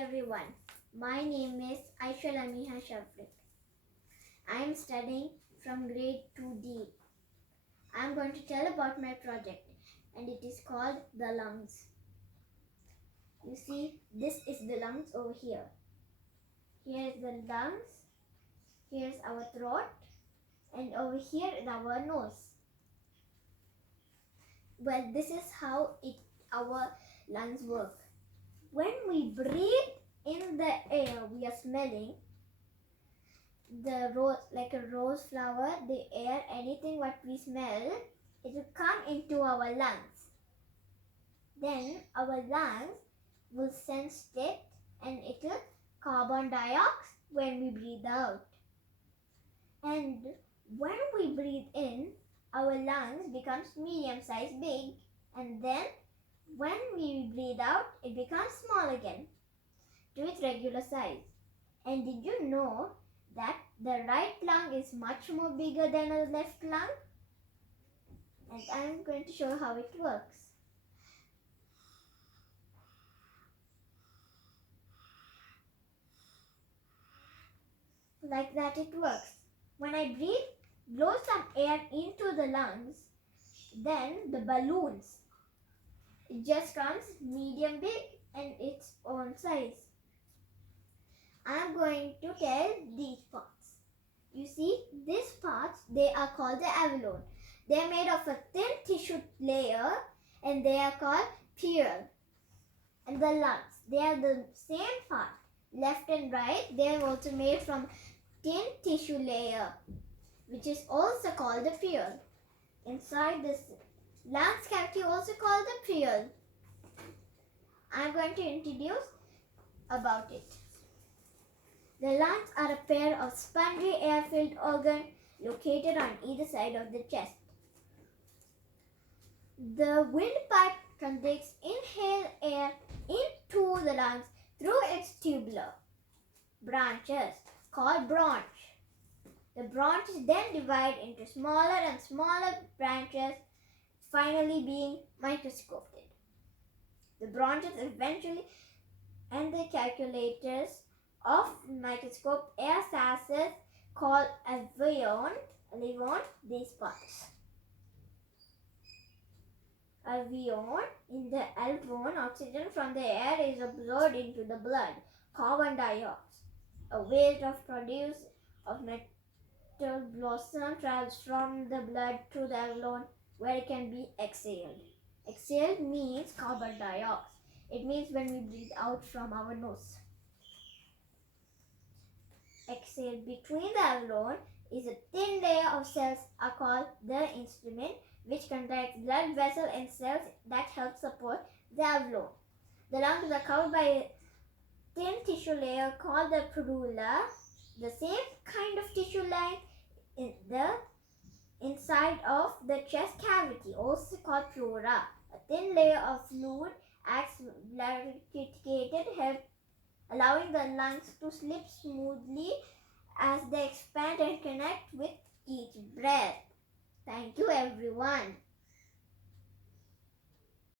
everyone. My name is Aisha lamiah. I am studying from grade 2D. I am going to tell about my project and it is called the lungs. You see, this is the lungs over here. Here is the lungs, here is our throat, and over here is our nose. Well, this is how our lungs work. When we breathe in the air, we are smelling the rose, like a rose flower, the air, anything what we smell, it will come into our lungs. Then our lungs will sense it and it will carbon dioxide when we breathe out. And when we breathe in, our lungs becomes medium size big, and then when we breathe out, it becomes small again to its regular size. And did you know that the right lung is much more bigger than a left lung? And I am going to show how it works. Like that it works. When I breathe, blow some air into the lungs, then the balloons, it just comes medium big and its own size. I am going to tell these parts. You see, these parts, they are called the alveoli. They are made of a thin tissue layer and they are called pleural. And the lungs, they are the same part, left and right. They are also made from thin tissue layer, which is also called the pleural. Inside this lungs cavity, also called the pleural. I am going to introduce about it. The lungs are a pair of spongy air-filled organs located on either side of the chest. The windpipe conducts inhaled air into the lungs through its tubular branches called bronch. The branches then divide into smaller and smaller branches, finally being microscoped. The branches eventually and the calculators of microscope air gases called alveoli, these parts. Alveoli, in the alveoli, oxygen from the air is absorbed into the blood. Carbon dioxide, a waste of produce of metal blossom, travels from the blood to the alveoli where it can be exhaled. Exhaled means carbon dioxide. It means when we breathe out from our nose. Exhaled between the alveoli is a thin layer of cells are called the instrument, which contains blood vessels and cells that help support the alveoli. The lungs are covered by a thin tissue layer called the pleura. The same kind of tissue line in the inside of the chest cavity, also called pleura. A thin layer of fluid acts lubricated, allowing the lungs to slip smoothly as they expand and connect with each breath. Thank you, everyone.